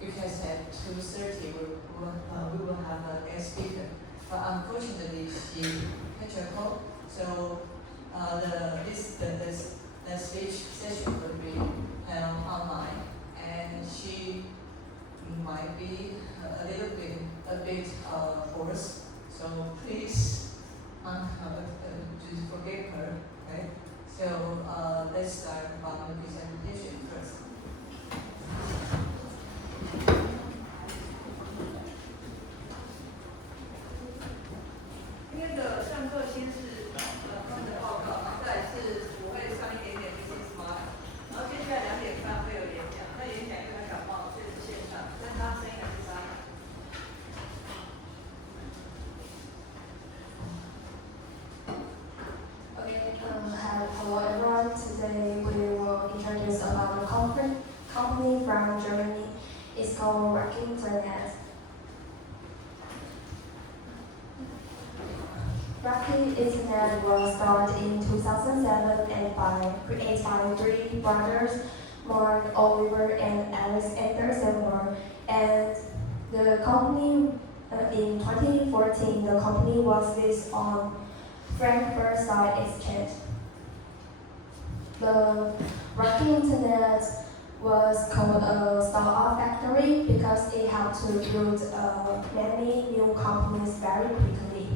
because at 2:30 we will have a guest speaker. But unfortunately, she catch a cold, so the speech session will be held online, and she might be a bit hoarse. So please just forgive her. Okay. So let's start about the presentation first. 今天的上课先是他们的报告，然后再来是我会上一点点 business model， 然后接下来2点半会有演讲。那演讲因为他感冒，所以是线上，但是他声音还是沙哑。Hello everyone. Today we will introduce about a company from Germany. It's called Working Internet. Working Internet was started in 2007 and created by 3 brothers, Mark, Oliver, and Alexander Silver. And the company in 2014, the company was listed on Frankfurt Stock Exchange. The Working Internet was called a startup factory because it helped to build many new companies very quickly,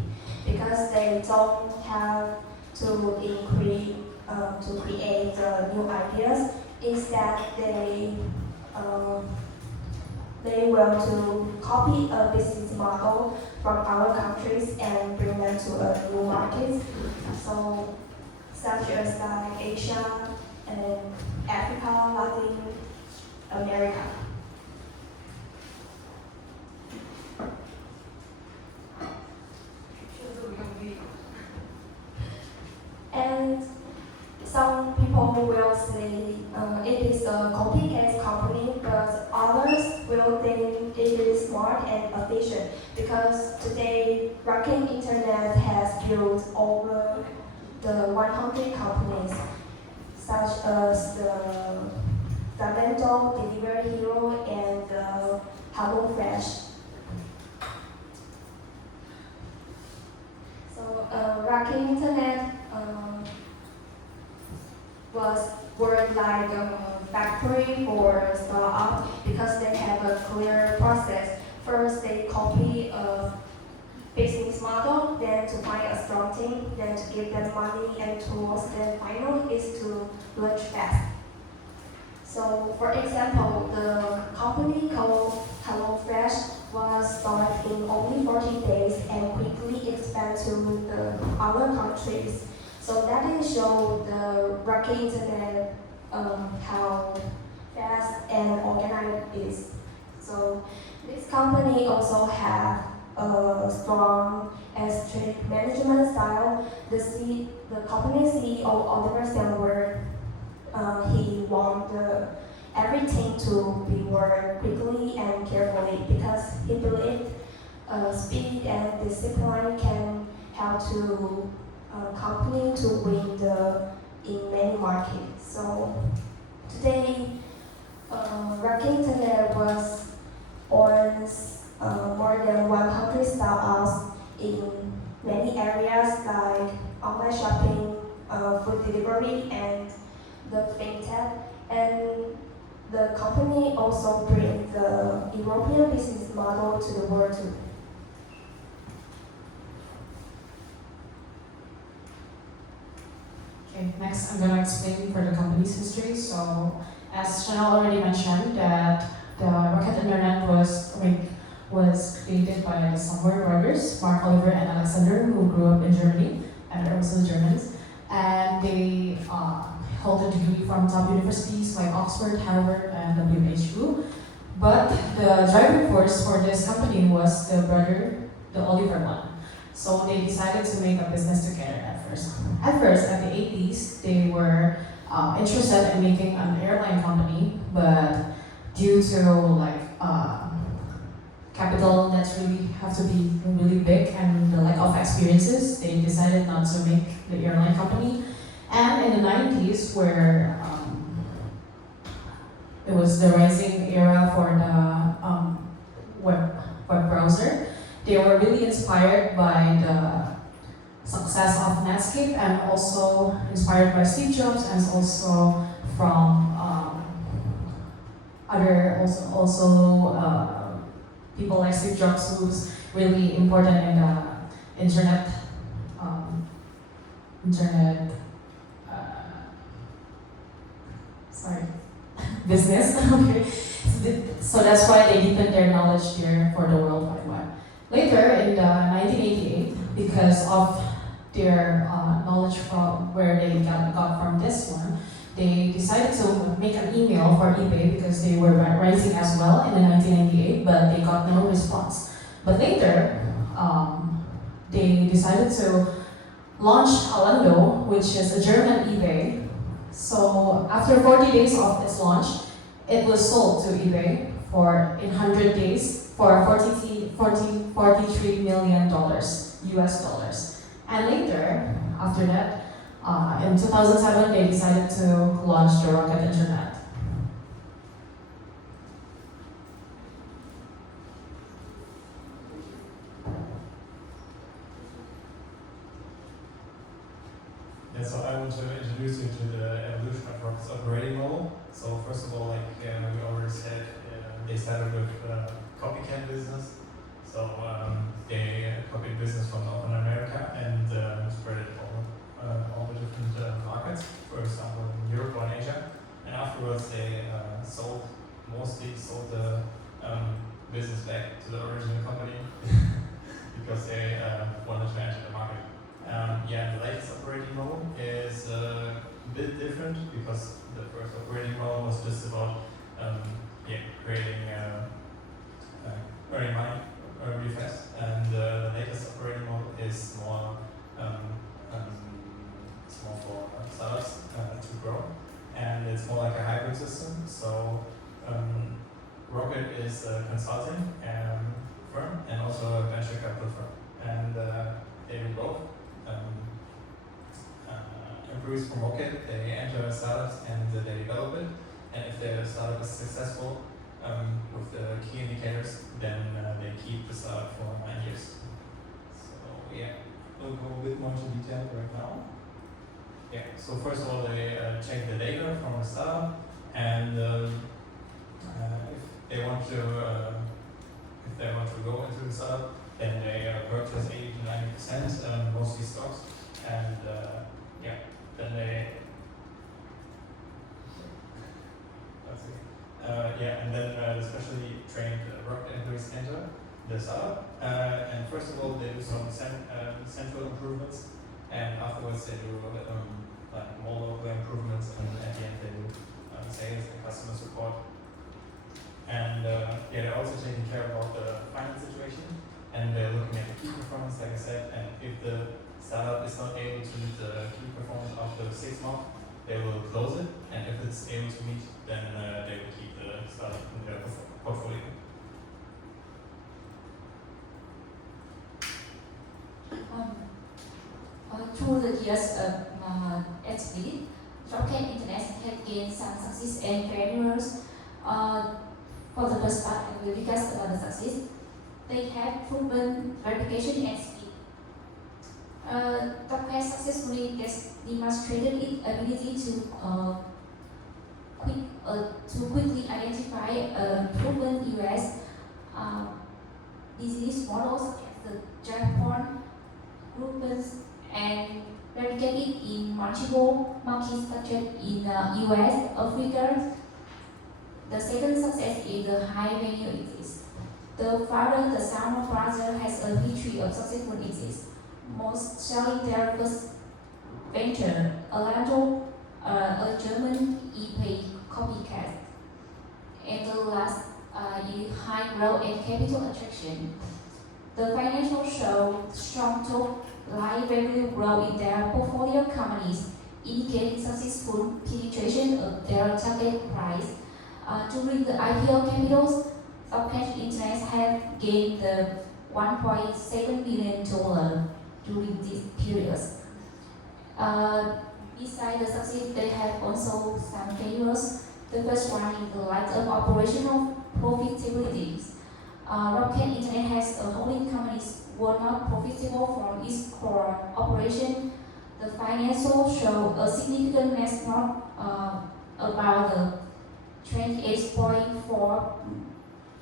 because they don't have to create new ideas. Instead, they will to copy a business model from our countries and bring them to a new market. So, such as like Asia and Africa, Latin America. And some people will say it is a complicated company, but others will think it is smart and efficient, because today Working Internet has built over the 100 companies, such as the Zavento, Delivery Hero, and HelloFresh. So Working Internet was worked like a factory for startup, because they have a clear process. First, they copy a business model, then to find a strong team, then to give them money and tools, then final is to launch fast. So, for example, the company called HelloFresh was started in only 40 days and quickly expand to the other countries. So that is show the Working Internet how fast and organized it is. So this company also have a strong and strict management style. The company CEO Oliver Silver, he want everything to be worked quickly and carefully, because he believed speed and discipline can help to company to win in many markets. So today, Working Internet was owns more than 100 startups in many areas like online shopping, food delivery, and the fintech. And the company also brings the European business model to the world too. Okay, next I'm going to explain for the company's history. So, as Chanel already mentioned, that the Rocket Internet was created by some brothers, Mark, Oliver, and Alexander, who grew up in Germany, and are also Germans. And they hold a degree from top universities like Oxford, Harvard, and WHU. But the driving force for this company was the Oliver one. So they decided to make a business together at first. At the 80s, they were interested in making an airline company, but due to capital that really have to be really big and the lack of experiences, they decided not to make the airline company. And in the 90s, where it was the rising era for the inspired by the success of Netscape and also inspired by Steve Jobs and also from other people like Steve Jobs, who's really important in the internet sorry business. Okay, so that's why they deepened their knowledge there for the World Wide Web. Later in the 1988, because of their knowledge from where they got from this one, they decided to make an email for eBay because they were rising as well in the 1998, but they got no response. But later, they decided to launch Alando, which is a German eBay. So after 40 days of its launch, it was sold to eBay in 100 days for $43 million US dollars. And later, after that, in 2007, they decided to launch the Rocket Internet. Yeah, so I want to introduce you to the evolution of Rocket's operating model. So first of all, we already said, they started with copycat business. So they copied business from North America and spread it all the different markets, for example in Europe or in Asia. And afterwards they mostly sold the business back to the original company because they wanted to enter the market. The latest operating model is a bit different because the first operating model was just about creating earning money really fast, and the latest operating model is more for startups to grow, and it's more like a hybrid system. So Rocket is a consulting firm and also a venture capital firm, and they do both. Employees from Rocket, they enter startups and they develop it, and if the startup is successful with the key indicators, then they keep the startup for 9 years. So we'll go a bit more into detail right now. So first of all, they check the data from the startup, and if they want to go into the startup, then they purchase 80 to 90%, mostly stocks, and then they and then the specially trained Rocket employees enter the startup, and first of all they do some central improvements, and afterwards they do more local improvements, and at the end they do sales and customer support. And they're also taking care about the finance situation, and they're looking at the key performance, like I said, and if the startup is not able to meet the key performance after 6 months, they will close it, and if it's able to meet, then they will keep the startup in their portfolio. Through the years of XP, Rocket Internet has gained some success and failures. For the first part, I will discuss about the success. They have proven replication and speed. Rocket successfully demonstrated its ability to quickly identify proven US business models as the Japan groups and replicate it in multiple markets such as in US, Africa. The second success is the high value exit. The father, the son of brother, has a history of successful exits. Most selling their first venture, Alando, a German eBay copycat. And the last is high growth and capital attraction. The financial show strong top line revenue growth in their portfolio companies, indicating successful penetration of their target price. During the IPO capitals, Rocket Internet have gained the $1.7 billion during this period. Besides the success, they have also some failures. The first one is the lack of operational profitability. Rocket Internet has a holding companies were not profitable from its core operation, the financials show a significant net loss about the 28.4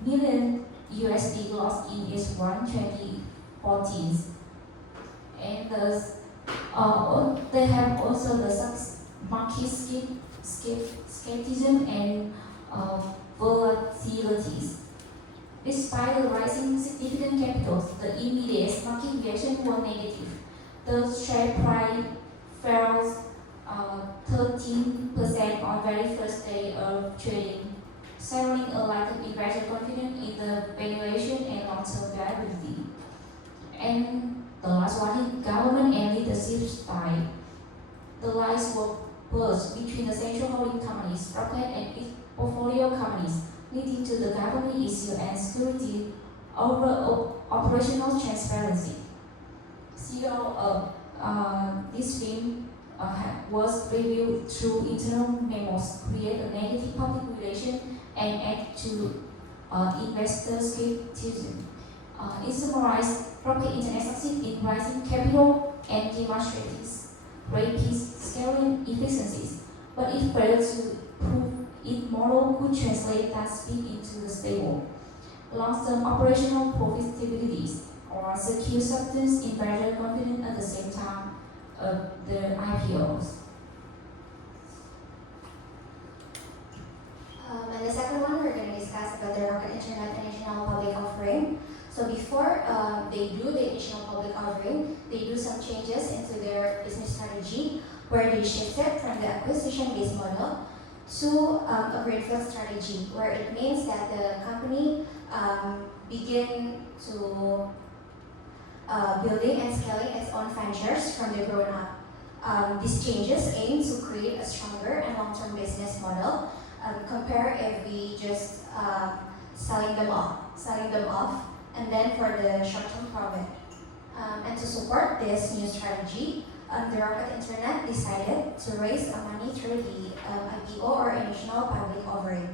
million USD loss in H1 2014. And they have also the market skepticism and volatilities. Despite the rising significant capitals, the immediate market reaction was negative. The share price fell 13% on very first day of trading, signaling a lack of investor confidence in the valuation and long-term viability. And the last one is government and leadership style. The lines were blurred between the central holding companies, Rocket and its portfolio companies, leading to the government issue and security over operational transparency. CEO of this film was reviewed through internal memos, create a negative public relation and add to investor skepticism. It summarized Rocket Internet succeed in rising capital and demonstrating rapid scaling efficiencies, but it failed to prove its model could translate that speed into the stable, long-term operational profitabilities or secure substance investor confidence at the same time of the IPOs. And the second one, we're going to discuss about the Rocket Internet initial public offering. So before they do the initial public offering, they do some changes into their business strategy, where they shifted from the acquisition-based model to a greenfield strategy, where it means that the company begin to building and scaling its own ventures from the ground up. These changes aim to create a stronger and long-term business model. Compare if we just selling them off, and then for the short-term profit. And to support this new strategy, the Rocket Internet decided to raise money through the IPO or initial public offering.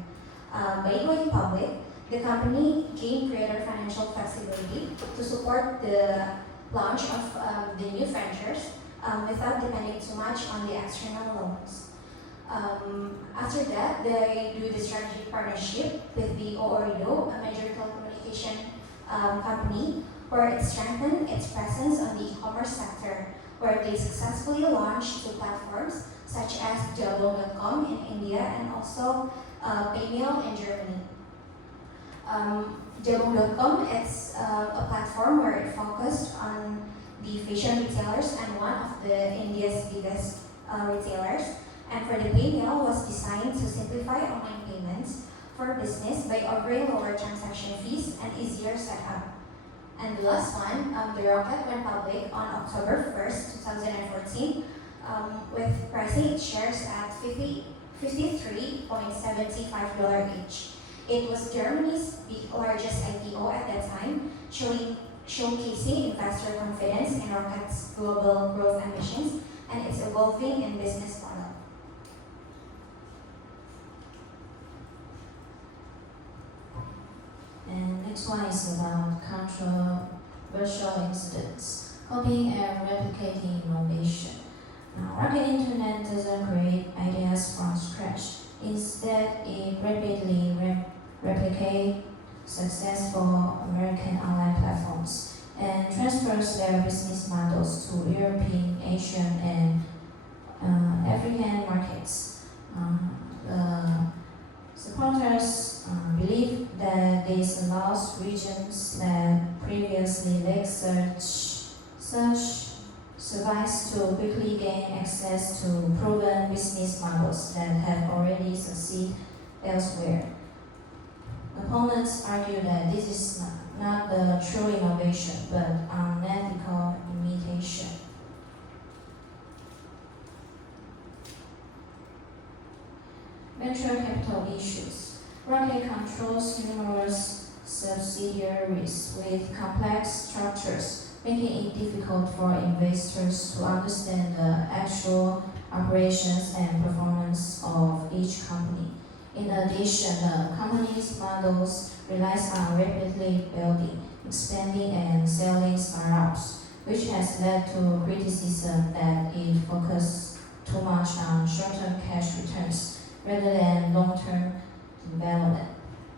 By going public, the company gained greater financial flexibility to support the launch of the new ventures without depending too much on the external loans. After that, they do the strategic partnership with the OORIDO, a major telecommunication company, where it strengthened its presence on the e-commerce sector, where they successfully launched two platforms such as Jabong.com in India and also Paymail in Germany. Jabong.com is a platform where it focused on the fashion retailers and one of the India's biggest retailers. And for the Paymail was designed to simplify online payments for business by offering lower transaction fees and easier setup. And the last one, the Rocket went public on October 1st, 2014, with pricing its shares at $53.75 each. It was Germany's largest IPO at that time, showcasing investor confidence in Rocket's global growth ambitions and its evolving in business model. And next one is about controversial incidents, copying and replicating innovation. Now, Rocket Internet doesn't create ideas from scratch. Instead, it rapidly replicates successful American online platforms and transfers their business models to European, Asian, and African markets. Supporters believe that this allows regions that previously lacked such service to quickly gain access to proven business models that have already succeeded elsewhere. Opponents argue that this is not the true innovation, but unethical imitation. Venture capital issues. Rocket controls numerous subsidiaries with complex structures, making it difficult for investors to understand the actual operations and performance of each company. In addition, the company's models relies on rapidly building expanding and selling startups, which has led to criticism that it focuses too much on short-term cash returns rather than long-term development.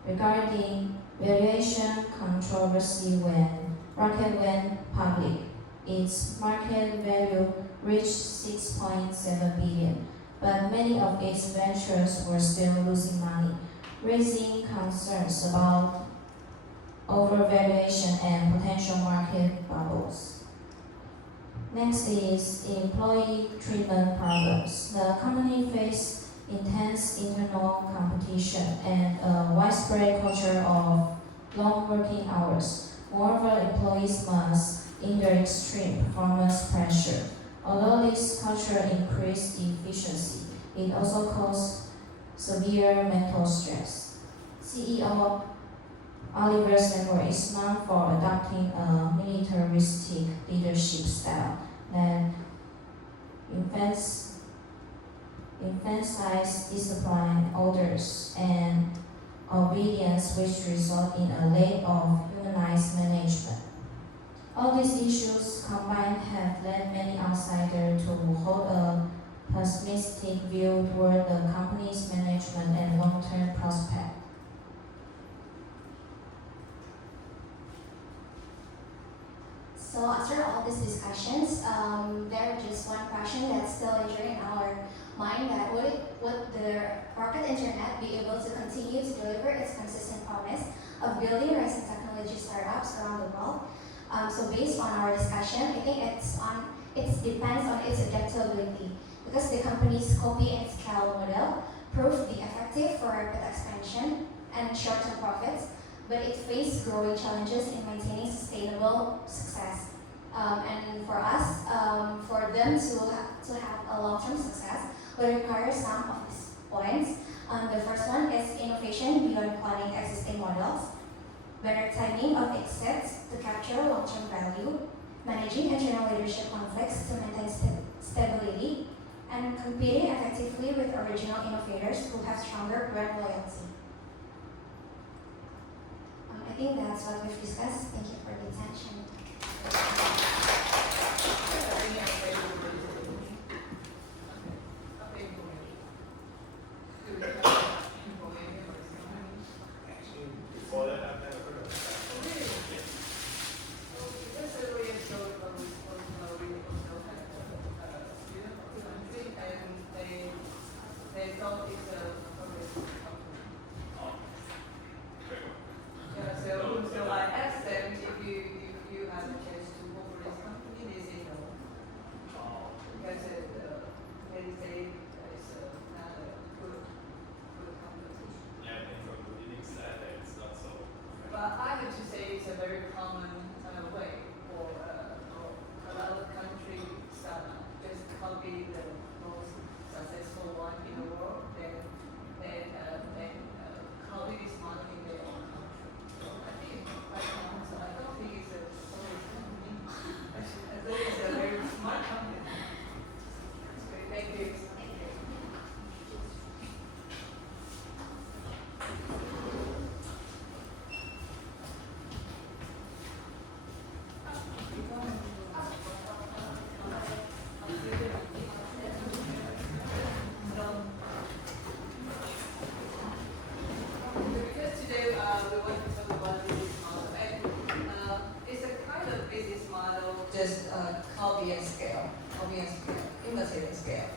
Regarding valuation controversy, when Rocket went public, its market value reached 6.7 billion, but many of its ventures were still losing money, raising concerns about overvaluation and potential market bubbles. Next is employee treatment problems. The company faced intense internal competition and a widespread culture of long working hours. Moreover, employees must endure extreme performance pressure. Although this culture increased efficiency, it also caused severe mental stress. CEO Oliver Seymour is known for adopting a militaristic leadership style that emphasizes discipline, orders, and obedience, which result in a lack of humanized management. All these issues combined have led many outsiders to hold a pessimistic view toward the company's management and long-term prospects. So after all these discussions, there is just one question that's still lingering in our mind, that would the Rocket Internet be able to continue to deliver its consistent promise of building rising technology startups around the world? So based on our discussion, I think it depends on its adaptability, because the company's copy and scale model proved to be effective for rapid expansion and short-term profits, but it faced growing challenges in maintaining sustainable success. And for us, for them to have a long-term success, will require some of these points. The first one is innovation beyond planning existing models, better timing of exits to capture long-term value, managing internal leadership conflicts to maintain stability, and competing effectively with original innovators who have stronger brand loyalty. I think that's what we've discussed. Thank you for the attention. Actually, before that, I've never heard of that. They thought it's a company. So I asked them if you have a chance to work for this company. They say no, because they say it's not a good company. Yeah, I think from the beginning side, it's not so. But I have to say it's a very common way for a lot of country startup just copy the most successful one in the world, then copy this model in their own country. So I think it's quite common. So I don't think it's a solid company. I think it's a very smart company. So thank you. Because today we want to talk about business model, and it's a kind of business model, just copy and scale, imitate and scale.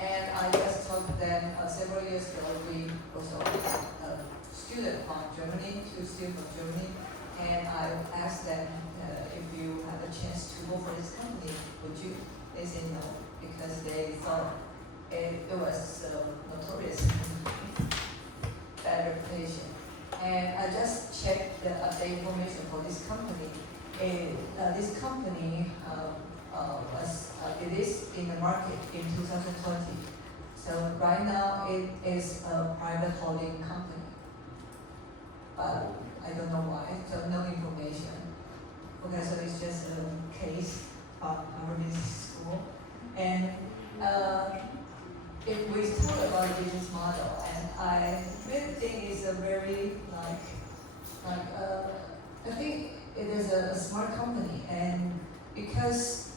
And I just talked to them several years ago. We also had a student from Germany, two students from Germany, and I asked them if you had a chance to work for this company, would you? They said no, because they thought it was notorious bad reputation. And I just checked the information for this company. This company it is in the market in 2020. So right now it is a private holding company. But I don't know why, so no information. Okay, so it's just a case of our business school. And if we talk about business model, and I really think it's a very I think it is a smart company, and because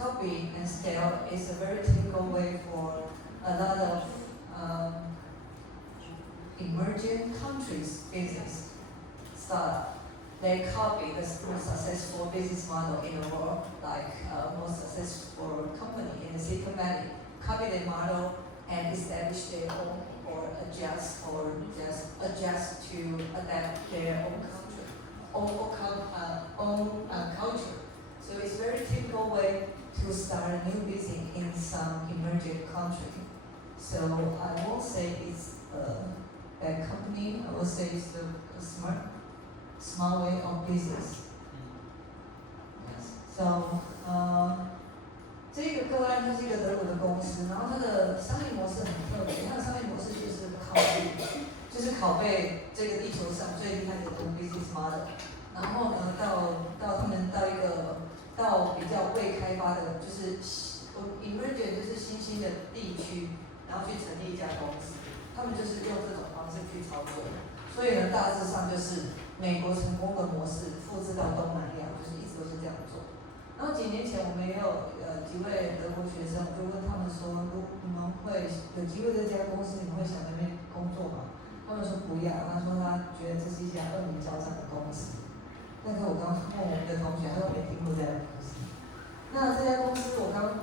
copy and scale is a very typical way for a lot of emerging countries business startup. They copy the most successful business model in the world, like most successful company in the Silicon Valley. Copy the model and establish their own, or just adjust to adapt their own country, own culture. So it's very typical way to start a new business in some emerging country. So I won't say it's a bad company. I will say it's a smart way of business. Yes. So 这个个案它是一个德国的公司，然后它的商业模式很特别，它的商业模式就是拷贝这个地球上最厉害的一个 business model， 然后呢到他们到一个比较未开发的，就是 emerging 就是新兴的地区，然后去成立一家公司，他们就是用这种方式去操作，所以呢大致上就是美国成功的模式复制到东南亚，就是一直都是这样做。然后几年前我们也有几位德国学生，我就问他们说，你们会有机会在这家公司，你们会想在那边工作吗？他们说不要，他说他觉得这是一家恶名昭彰的公司。但是我刚问我们的同学，他说没听过这家公司。那这家公司我刚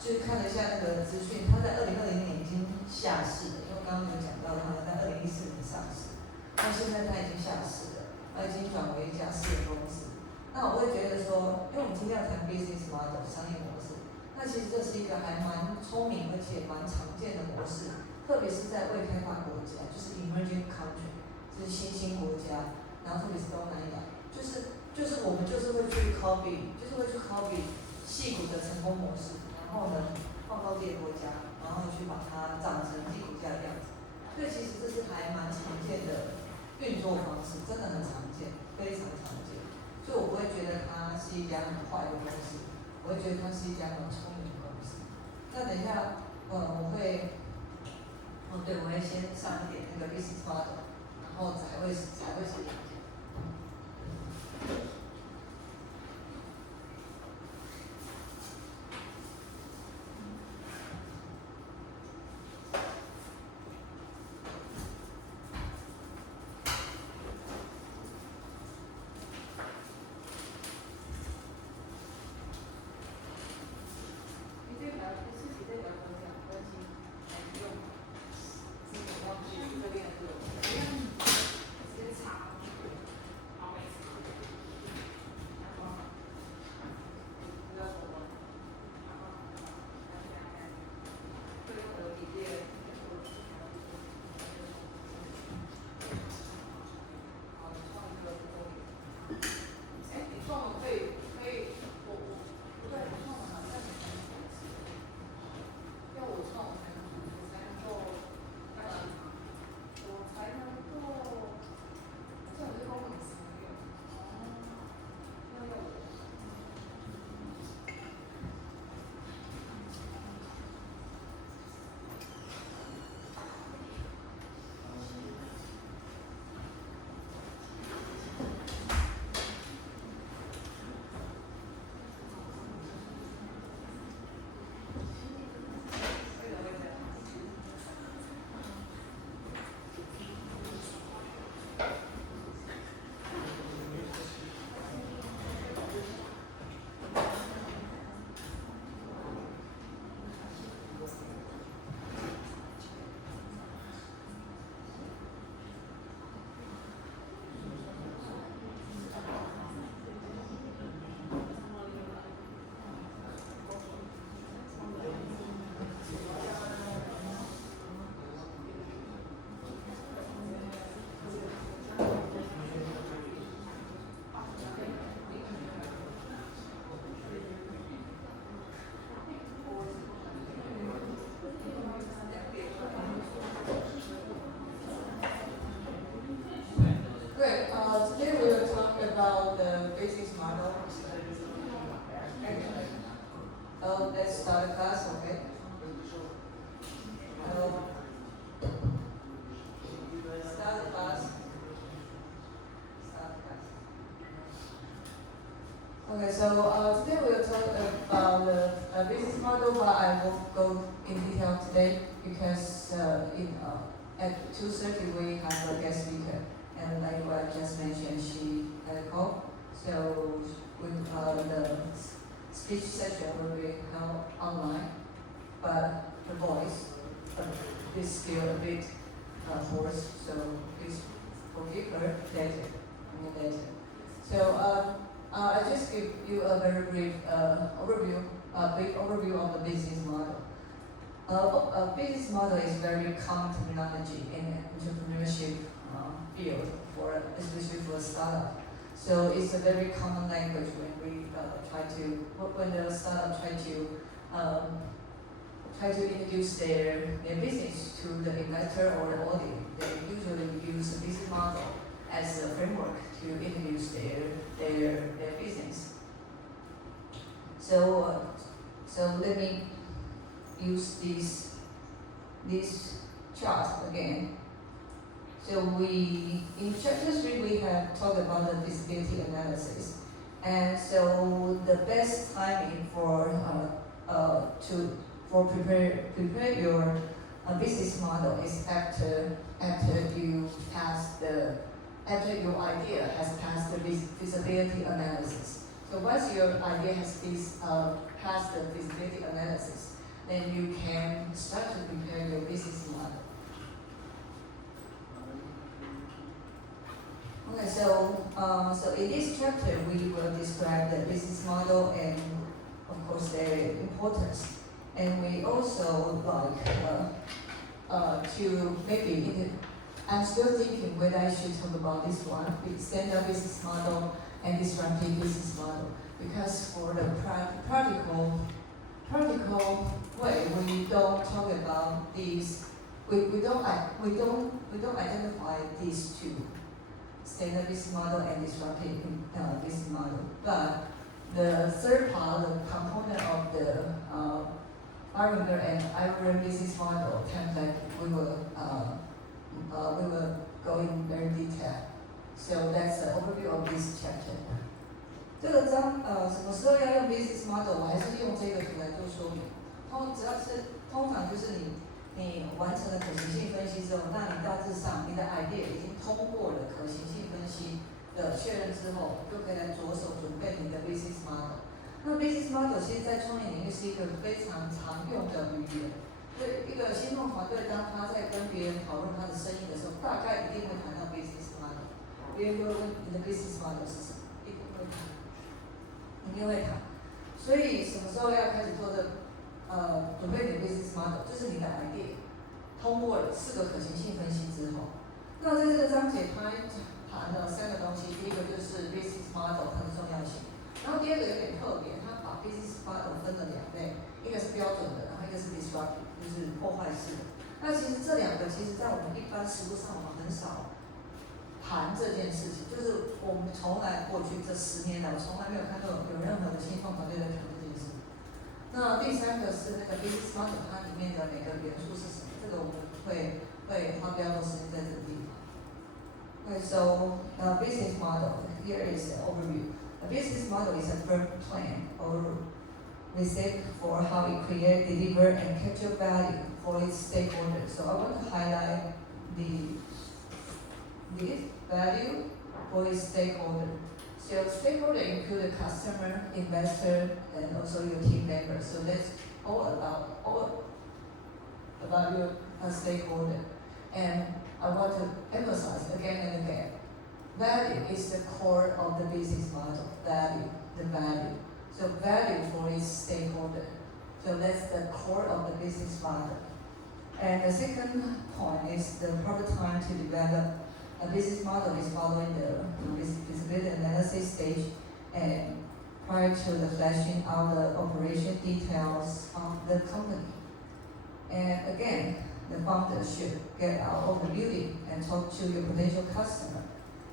就看了一下那个资讯，他在2020年已经下市了，因为刚刚有讲到他在2014年上市，那现在他已经下市了，他已经转为一家私人公司。那我会觉得说，因为我们今天要谈 business model 商业模式，那其实这是一个还蛮聪明而且蛮常见的模式，特别是在未开发国家，就是 emerging country， 就是新兴国家，然后特别是东南亚，就是我们就是会去 copy， 就是会去 copy 矽谷的成功模式，然后呢放到这些国家，然后去把它长成矽谷家的样子。所以其实这是还蛮常见的运作方式，真的很常见，非常常见。所以我不会觉得它是一家很坏的公司，我会觉得它是一家很聪明的公司。那等一下，我会，对，我会先上一点那个 business model， 然后才会写影片。so today we'll talk about the business model, but I won't go in detail today because at 2:30 we have a guest speaker, and like what I just mentioned, she had a call. So with the speech session will be held online, but the voice is still a bit hoarse, so please forgive her later. So I just give you a very brief overview of the business model. A business model is very common terminology in entrepreneurship field, especially for a startup. So it's a very common language when the startup try to introduce their business to the investor or the audience. They usually use a business model as a framework to introduce their business. So let me use this chart again. So in chapter 3 we have talked about the feasibility analysis, and so the best timing for prepare your business model is after your idea has passed the feasibility analysis. So once your idea has passed the feasibility analysis, then you can start to prepare your business model. Okay, so in this chapter we will describe the business model and of course their importance. And we also I'm still thinking whether I should talk about this one, standard business model and disruptive business model, because for the practical way, we don't talk about these. We don't identify these two, standard business model and disruptive business model. But the third part, the component of the Ironman and Iron business model template, we will go in very detail. So that's the overview of this chapter. 这个章什么时候要用 business model， 我还是用这个图来做说明。通常就是你完成了可行性分析之后，那你大致上你的 idea 已经通过了可行性分析的确认之后，就可以来着手准备你的 business model。那 business model 其实在创业领域是一个非常常用的语言。对一个新创团队，当他在跟别人讨论他的生意的时候，大概一定会谈到 business model。别人会问你的 business model 是什么，一定会谈。所以什么时候要开始做准备你的 business model， 就是你的 idea 通过了4个可行性分析之后。那在这个章节它谈了3个东西，第一个就是 business model 它的重要性。然后第二个有点特别，它把 business model 分了2类，一个是标准的，然后一个是 disruptive， 就是破坏式的。那其实这2个，其实在我们一般实务上，我们很少谈这件事情。就是我们从来过去这10年来，我从来没有看到有任何的新创团队在谈这件事。那第3个是那个 business model， 它里面的每个元素是什么？这个我们会花比较多时间在这个地方。Okay, so business model. Here is the overview. A business model is a firm plan or recipe for how it creates, deliver, and capture value for its stakeholders. So I want to highlight the value for its stakeholder. So stakeholder include the customer, investor, and also your team members. So that's all about your stakeholder. And I want to emphasize again and again. Value is the core of the business model. The value. So value for its stakeholder. So that's the core of the business model. And the second point is the proper time to develop a business model is following the feasibility analysis stage and prior to the fleshing out the operation details of the company. And again, the founder should get out of the building and talk to your potential customer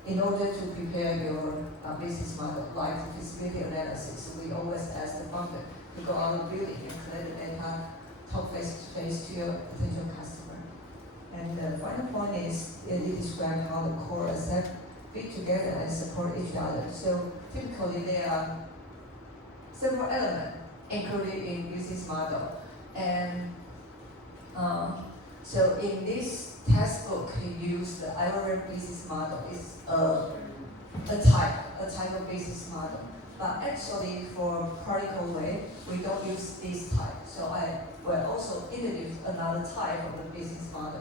in order to prepare your business model, like the feasibility analysis. We always ask the founder to go out of the building and collect the data, talk face-to-face to your potential customer. And the final point is it describes how the core assets fit together and support each other. So typically there are several elements included in business model. And so in this textbook, he used the IRM business model. It's a type of business model. But actually, for practical way, we don't use this type. So I will also introduce another type of the business model.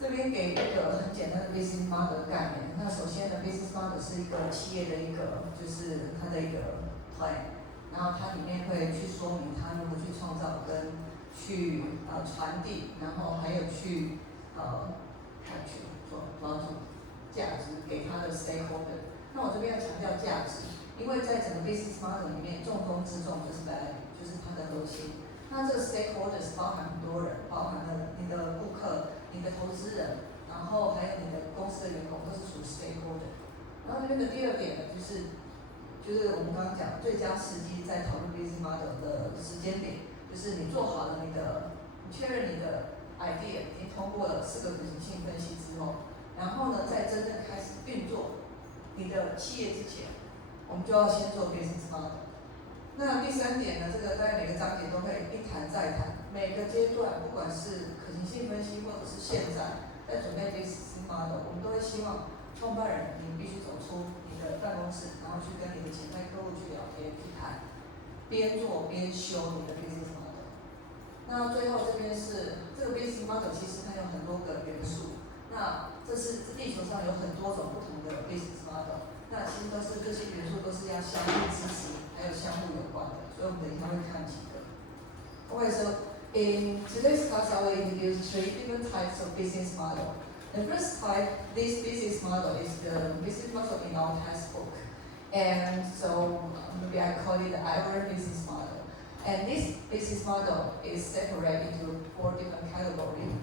这边给一个很简单的 business model 的概念。那首先呢 ，business model 是一个企业的一个，就是它的一个 plan， 然后它里面会去说明它如何去创造跟去传递，然后还有去capture 抓住价值给它的 stakeholder。那我这边要强调价值，因为在整个 business model 里面，重中之重就是 value， 就是它的核心。那这个 stakeholders 包含很多人，包含了你的顾客、你的投资人，然后还有你的公司的员工，都是属于 stakeholder。然后这边的第二点呢，就是我们刚刚讲最佳时机在讨论 business model 的时间点，就是你做好了你确认你的 idea 已经通过了4个可行性分析之后，然后呢，在真正开始运作你的企业之前，我们就要先做 business model。那第3点呢，这个大概每个章节都会一谈再谈，每个阶段不管是可行性分析或者是现在准备 business model， 我们都会希望创办人你必须走出你的办公室，然后去跟你的潜在客户去聊天去谈，边做边修你的 business model。那最后这边是这个 business model， 其实它有很多个元素。那这地球上有很多种不同的 business model， 那其实这些元素都是要相互支持，还有相互有关的，所以我们等一下会看几个。Okay, so in today's class, I will introduce 3 different types of business model. The first type, this business model is the business model in our textbook, and so maybe I call it the IRM business model. And this business model is separated into 4 different categories.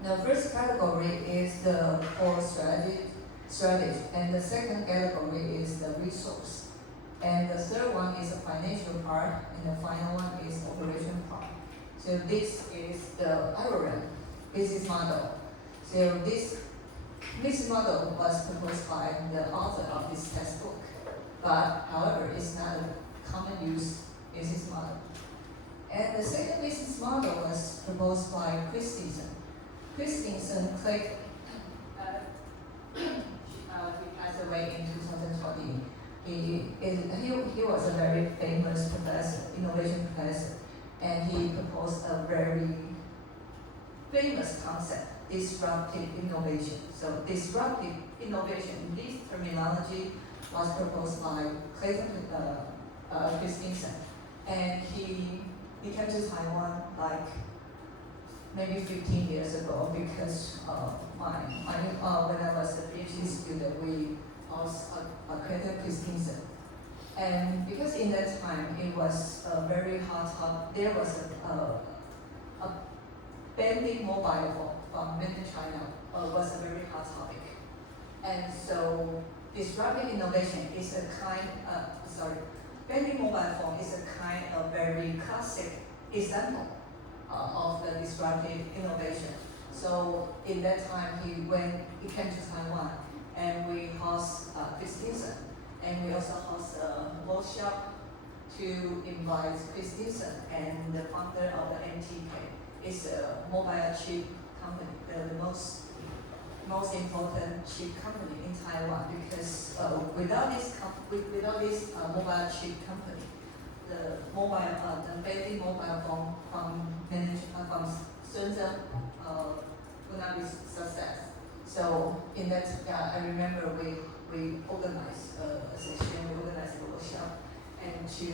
The first category is the core strategy, and the second category is the resource. And the third one is the financial part, and the final one is the operation part. So this is the IRM business model. So this business model was proposed by the author of this textbook, but however, it's not a common use business model. And the second business model was proposed by Christensen. Christensen he passed away in 2020. He was a very famous professor, innovation professor, and he proposed a very famous concept, disruptive innovation. So disruptive innovation, this terminology was proposed by Christensen, and he came to Taiwan like maybe 15 years ago because when I was a PhD student, we also created Christensen. And because in that time it was a very hot topic, there was a banning mobile phone from mainland China was a very hot topic. And so disruptive innovation is banning mobile phone is a kind of very classic example of the disruptive innovation. So in that time, when he came to Taiwan, and we host Christensen, and we also host a workshop to invite Christensen and the founder of the MTK. It's a mobile chip company, the most important chip company in Taiwan, because without this mobile chip company, the baby mobile phone from Shenzhen would not be success. So in that, I remember we organized a session, we organized a workshop, and to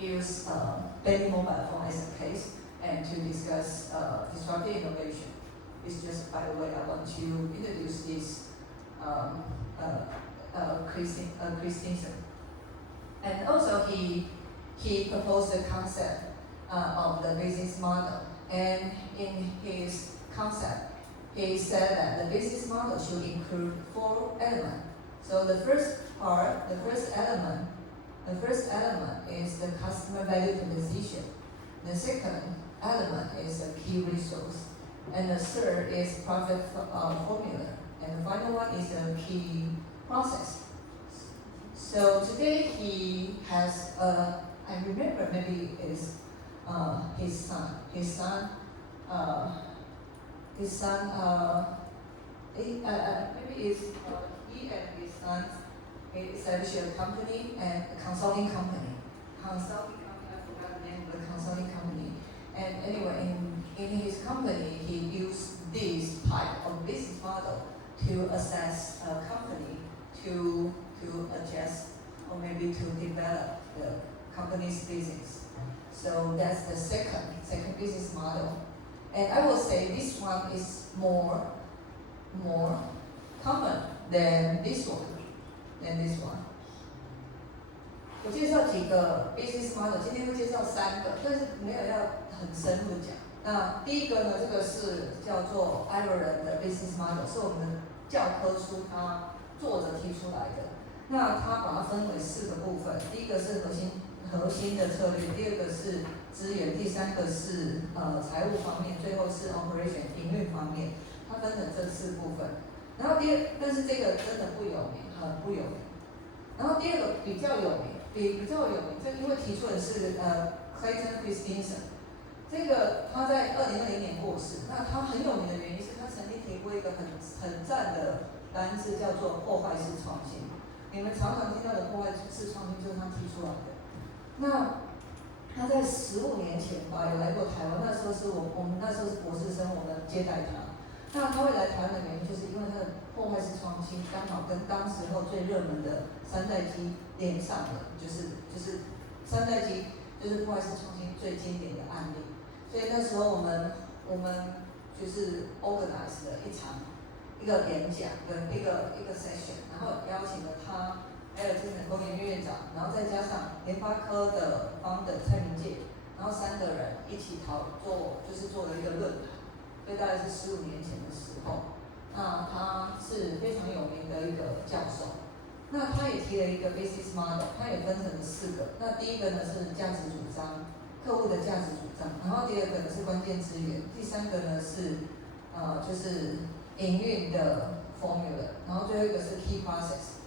use baby mobile phone as a case, and to discuss disruptive innovation. It's just, by the way, I want to introduce this Christensen. And also he proposed the concept of the business model. And in his concept, he said that the business model should include 4 elements. So the first element is the customer value proposition. The second element is a key resource. And the third is profit formula. And the final one is a key process. So today he has, I remember maybe it's his son. Maybe it's he and his son established a company and a consulting company. I forgot the name of the consulting company. And anyway, in his company, he used this type of business model to assess a company, to adjust or maybe to develop the company's business. So that's the second business model. And I will say this one is more common than this one. 我介绍几个 business model， 今天会介绍3个，但是没有要很深入讲。那第一个呢，这个是叫做艾伦人的 business model， 是我们的教科书它作者提出来的。那他把它分为4个部分，第一个是核心的策略，第二个是资源，第3个是财务方面，最后是 operation 营运方面，它分成这4部分。然后但是这个真的不有名，很不有名。然后第二个比较有名，这因为提出的是Clayton Christensen， 这个他在2020年过世。那他很有名的原因是他曾经提过一个很赞的单字，叫做破坏式创新。你们常常听到的破坏式创新就是他提出来的。那他在15年前吧，有来过台湾，那时候是我们那时候是博士生，我们接待他。那他会来台湾的原因，就是因为他的破坏式创新刚好跟当时候最热门的3代机连上了，就是3代机就是破坏式创新最经典的案例。所以那时候我们就是 organize 了一个演讲跟一个 session， 然后邀请了他，还有精神工研院院长，然后再加上联发科的 founder 蔡明介，然后3个人一起做了一个论坛。所以大概是15年前的时候，那他是非常有名的一个教授。那他也提了一个 business model， 他也分成了4个。那第一个呢是价值主张，客户的价值主张，然后第2个呢是关键资源，第3个呢是就是营运的 formula， 然后最后一个是 key process。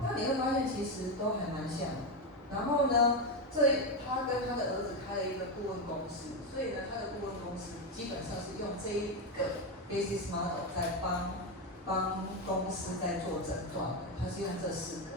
那你会发现其实都还蛮像的。然后呢，他跟他的儿子开了一个顾问公司，所以呢，他的顾问公司基本上是用这一个 business model 在帮公司在做诊断的，他是用这4个。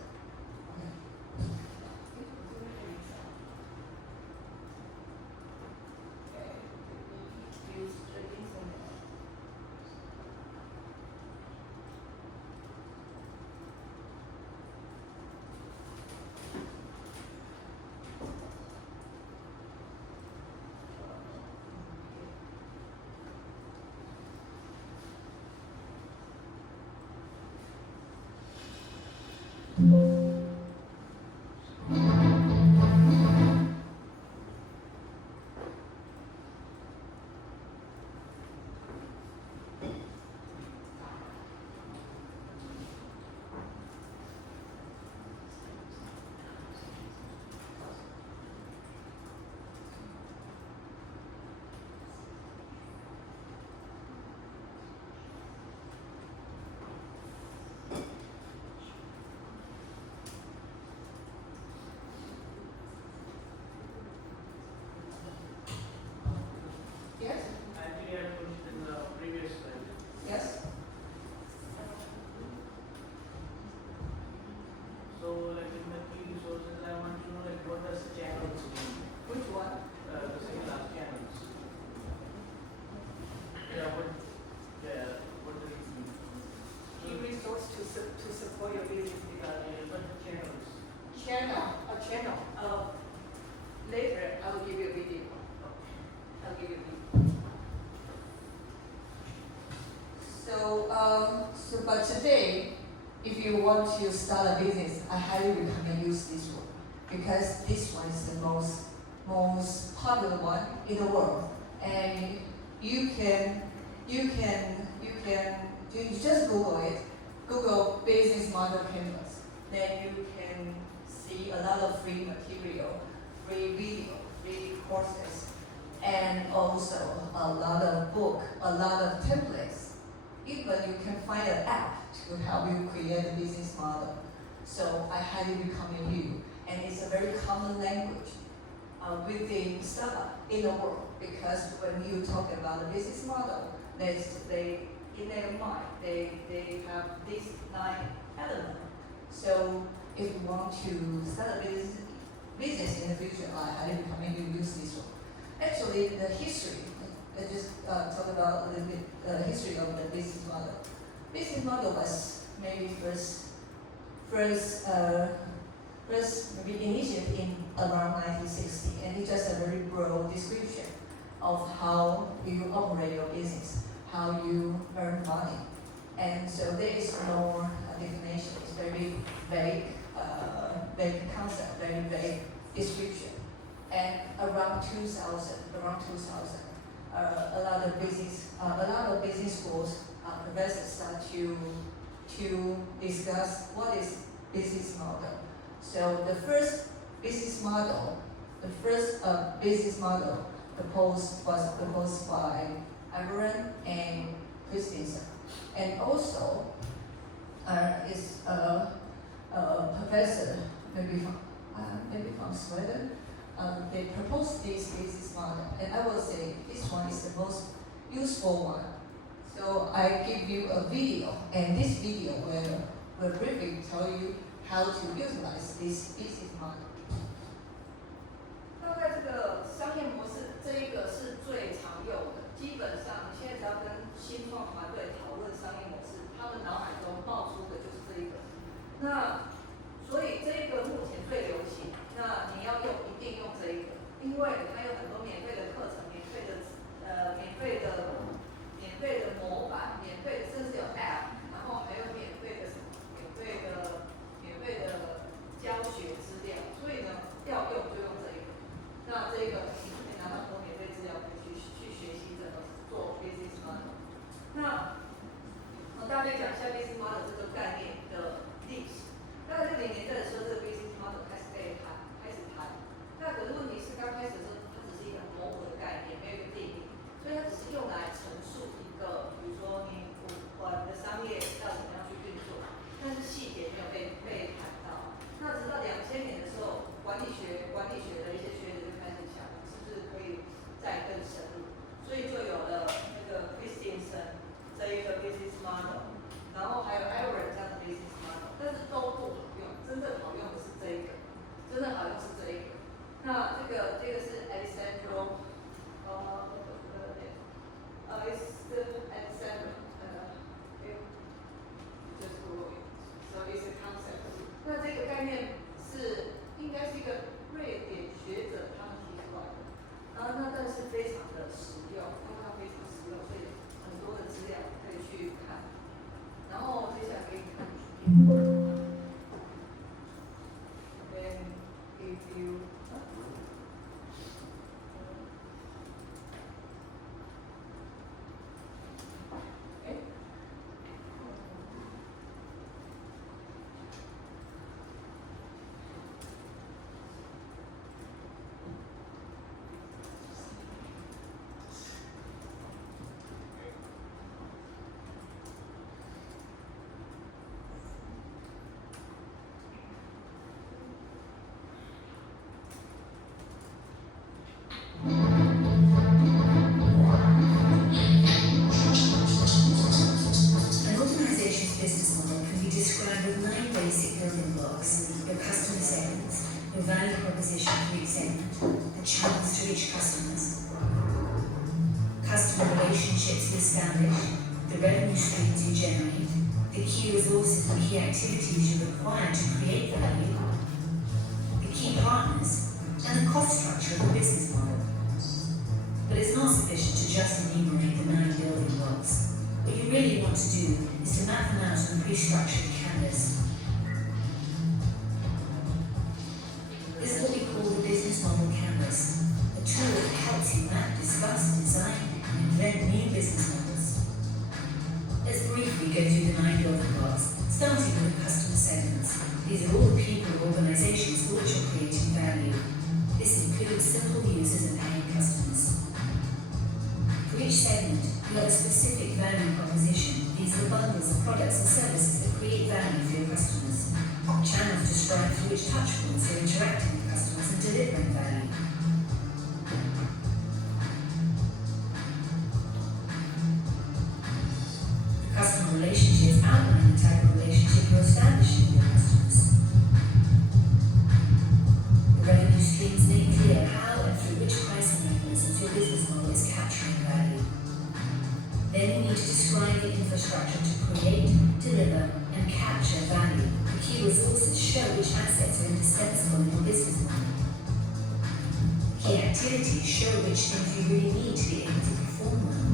Later, I will give you a video. But today, if you want to start a business, I highly recommend use this one because this one is the most popular one in the world, and you just Google it. Google business model canvas. Then you can see a lot of free material, free video, free courses, and also a lot of book, a lot of templates. Even you can find an app to help you create a business model. So I highly recommend you. And it's a very common language within startup in the world, because when you talk about the business model, in their mind, they have these 9 elements. So if you want to start a business in the future, I highly recommend you use this one. Actually, the history, I just talk about a little bit history of the business model. Business model was maybe first maybe initiated in around 1960, and it's just a very broad description of how you operate your business, how you earn money. And so there is no definition. It's very vague concept, very vague description. And around 2000, a lot of business schools professors start to discuss what is business model. So the first business model was proposed by Abraham and Christensen, and also is a professor maybe from Sweden. They proposed this business model, and I will say this one is the most useful one. So I give you a video, and this video will briefly tell you how to utilize this business model. 大概这个商业模式，这一个是最常用的。基本上，你现在只要跟新创团队讨论商业模式，他们脑海中冒出的就是这一个。那所以这一个目前最流行。那你要用，一定用这一个，因为它有很多免费的课程、免费的模板、免费的甚至有 App， 然后还有免费的教学资料。所以呢，要用就用这一个。那这一个你可以拿到很多免费资料，可以去学习怎么做 business model。那我大概讲一下 business model 这个概念的历史。大概60年代的时候，这个 business model 开始谈。那可是问题是，刚开始的时候，它只是一个很模糊的概念，没有一个定义，所以它只是用来陈述一个，比如说我的商业要怎么样去运作，但是细节没有被谈到。那直到2000年的时候，管理学的一些学者就开始想，是不是可以再更深入，所以就有了那个 Christensen 这一个 business model， 然后还有 Aaron 这样的 business model， 但是都不好用，真正好用的是这一个，真正好用是这一个。那这个是 Alexander， just Google it. So it's a concept. 那这个概念应该是一个瑞典学者他们提出来的，那但是非常的实用，因为它非常实用，所以很多的资料可以去看。然后接下来给你看图片。Then if you the revenue streams you generate, the key resources and key activities you require to create value, the key partners, and the cost structure of the business model. But it's not sufficient to just enumerate the 9 building blocks. What you really want to do is to map them out on a pre-structured canvas. This is what we call the business model canvas, a tool that helps you map, discuss, design, and invent new business models. Let's briefly go through the 9 building blocks, starting with customer segments. These are all the people or organizations for which you're creating value. This includes simple users and paying customers. For each segment, you have a specific value proposition. These are bundles of products and services that create value for your customers. Channel which touchpoints you're interacting with customers and delivering value. The customer relationships outline the type of relationship you're establishing with your customers. The revenue streams make clear how and through which pricing mechanisms your business model is capturing value. Then you need to describe the infrastructure to create, deliver, and capture value. The key resources show which assets are indispensable in your business model. Key activities show which things you really need to be able to perform well.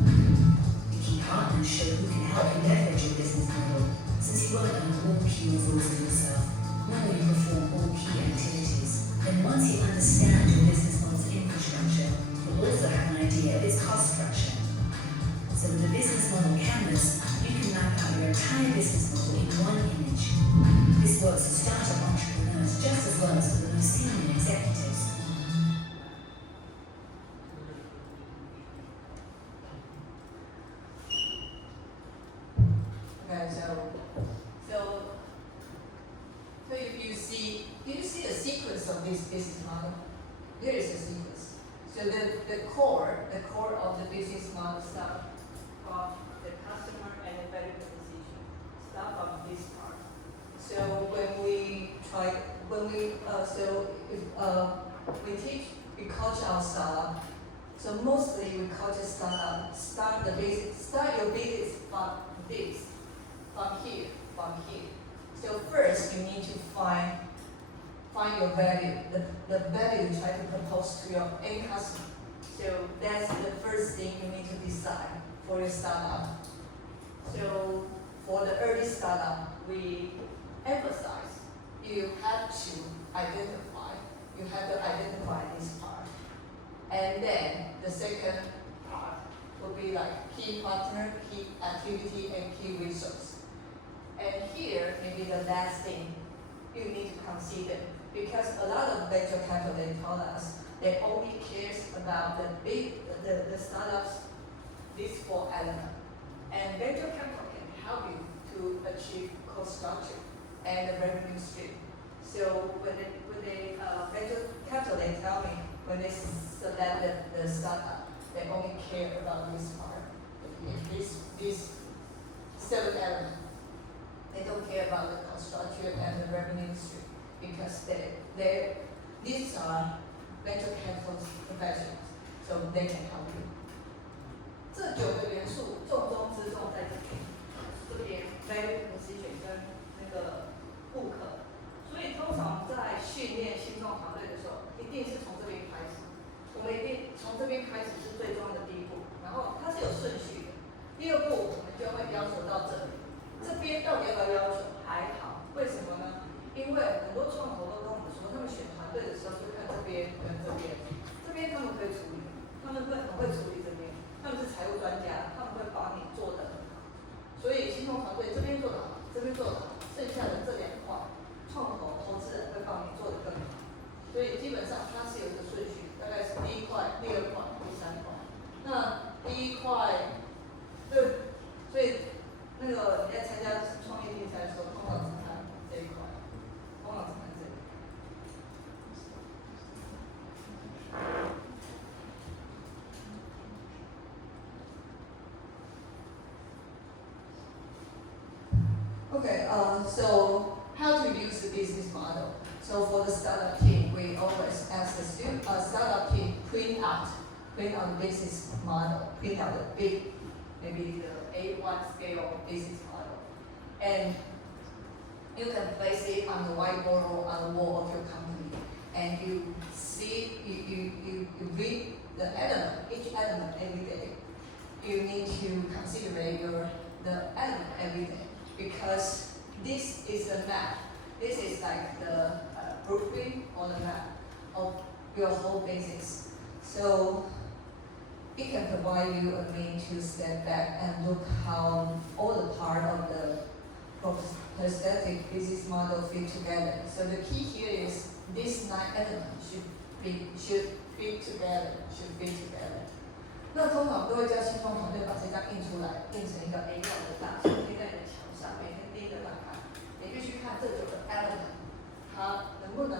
The key partners show who can help you leverage your business model, since you won't own all key resources yourself, nor will you perform all key activities. Then once you understand your business model's infrastructure, you'll also have an idea of its cost structure. So with the business model canvas, you can map out your entire business model in one image. This works for startup entrepreneurs just as well as for the most senior executives. Okay, so if you see, do you see the sequence of this business model? Here is the sequence. So the core of the business model Start from the customer and the value proposition. Start from this part. So when we coach our startup. So mostly we coach a startup. Start your business from this, from here. So first you need to find your value, the value you try to propose to your end customer. So that's the first thing you need to decide for your startup. So for the early startup, we emphasize you have to identify this part. And then the second part will be like key partner, key activity, and key resource. And here maybe the last thing you need to consider, because a lot of venture capital they tell us they only cares about the startups, these 4 elements. And venture capital can help you to achieve cost structure and the revenue stream. So when they venture capital, they tell me when they select the startup, they only care about this part, these 7 elements. They don't care about the cost structure and the revenue stream because these are venture capital professionals, so they can help you. 这9个元素重中之重在这边 value proposition 跟那个顾客，所以通常在训练新创团队的时候，一定是从这边开始。我们一定从这边开始是最重要的第一步，然后它是有顺序的。第2步我们就会要求到这里，这边到底要不要要求？还好，为什么呢？因为很多创投都跟我们说，他们选团队的时候就看这边跟这边，这边他们可以处理，他们很会处理这边。他们是财务专家，他们会帮你做得很好。所以新创团队这边做得好，这边做得好，剩下的这2块，创投资人会帮你做得更好。所以基本上它是有一个顺序，大概是第1块、第2块、第3块。那第1块，对，所以那个你在参加创业竞赛的时候，通常只看这一块，通常只看这里。Okay, so how to use the business model? So for the startup team, we always ask the startup team print out the business model, print out the big, maybe the A1 scale business model, and you can place it on the whiteboard or on the wall of your company, and you see, you read the element, each element every day. You need to consider the element every day. Because this is the map. This is like the blueprint or the map of your whole business. So it can provide you a means to step back and look how all the part of the prosthetic business model fit together. So the key here is these 9 elements should fit together. 那通常都会叫新创团队把这张印出来，印成一个 A1 的大小，贴在你的墙上，每天盯着它看。你必须看这9个 element，它能不能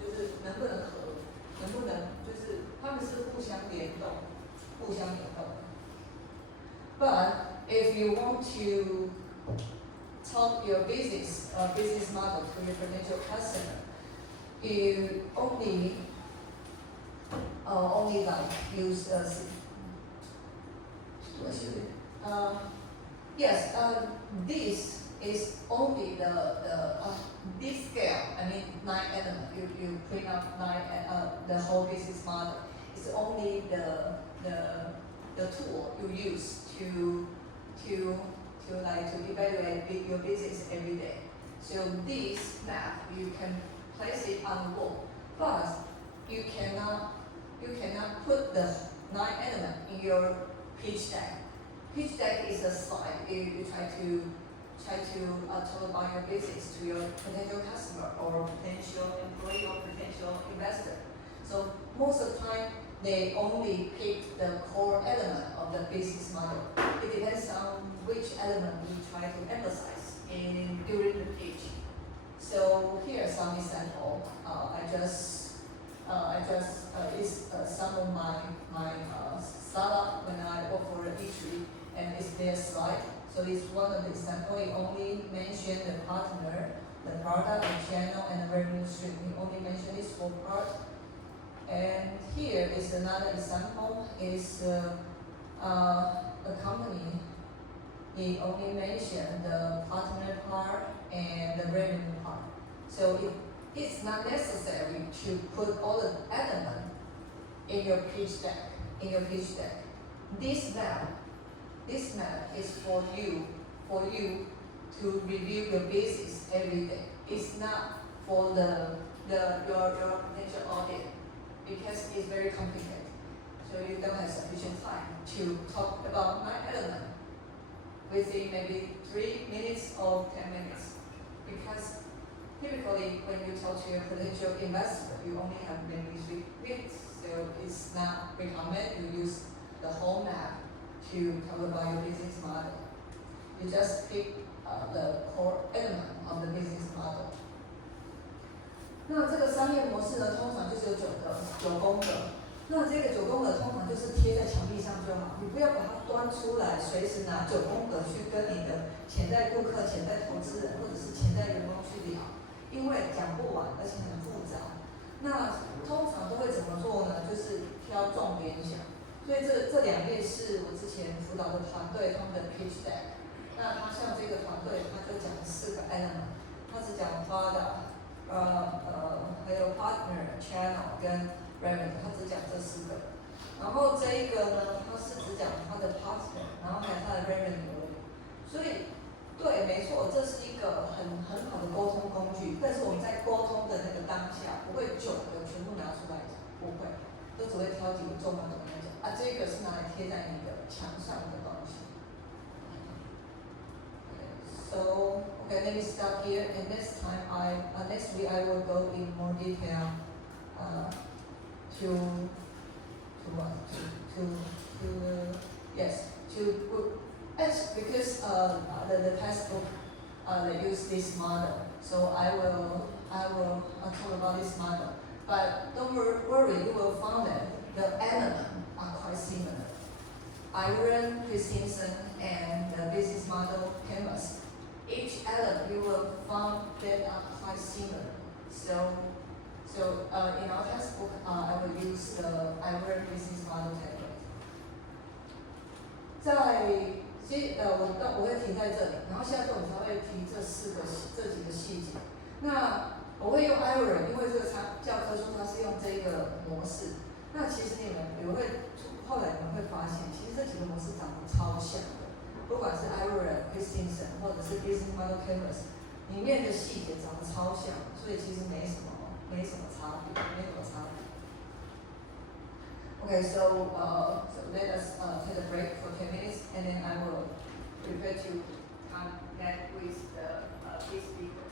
就是能不能合，能不能就是他们是互相联动，互相联动。But if you want to talk your business model to your potential customer, you only like use this is only this scale. I mean 9 elements. You print up 9 the whole business model. It's only the tool you use to evaluate your business every day. So this map you can place it on the wall, but you cannot put the 9 elements in your pitch deck. Pitch deck is a slide. You try to talk about your business to your potential customer or potential employee or potential investor. So most of the time, they only pick the core element of the business model. It depends on which element we try to emphasize during the pitch. So here are some example. It's some of my startup when I work for E3, and it's their slide. So it's one of the example. You only mention the partner, the product, the channel, and the revenue stream. You only mention this 4 parts. And here is another example. Is a company. They only mention the partner part and the revenue part. So it's not necessary to put all the elements in your pitch deck. This map is for you to review your business every day. It's not for your potential audit, because it's very complicated. So you don't have sufficient time to talk about 9 elements within maybe 3 minutes or 10 minutes. Because typically when you talk to your potential investor, you only have maybe 3 minutes. So it's not recommended you use the whole map to talk about your business model. You just pick the core element of the business model. 那这个商业模式呢，通常就是有9宫格。那这个9宫格通常就是贴在墙壁上就好，你不要把它端出来，随时拿9宫格去跟你的潜在顾客、潜在投资人或者是潜在员工去聊，因为讲不完，而且很复杂。那通常都会怎么做呢？就是挑重点讲。所以这2页是我之前辅导的团队他们的 pitch deck。那他像这个团队，他就讲了4个 element， 他只讲 product。还有 partner、channel 跟 revenue， 他只讲这4个。然后这一个呢，他是只讲他的 partner， 然后还有他的 revenue。所以，对，没错，这是一个很好的沟通工具。但是我们在沟通的那个当下，不会9个全部拿出来讲，不会，都只会挑几个重要的来讲。这个是拿来贴在你的墙上的东西。So, okay, let me stop here. And next week I will go in more detail because the textbook they use this model. So I will talk about this model. But don't worry, you will find that the elements are quite similar. Iron, Christensen, and the business model canvas. Each element you will find that are quite similar. So in our textbook, I will use the Iron business model template. 我会停在这里，然后下次我们才会提这几个细节。那我会用 Iron， 因为这个教科书它是用这个模式。那其实后来你们会发现，其实这几个模式长得超像的。不管是 Iron、Christensen 或者是 Business Model Canvas， 里面的细节长得超像，所以其实没什么差别。Okay, so let us take a break for 10 minutes, and then I will prepare to come back with the big speaker.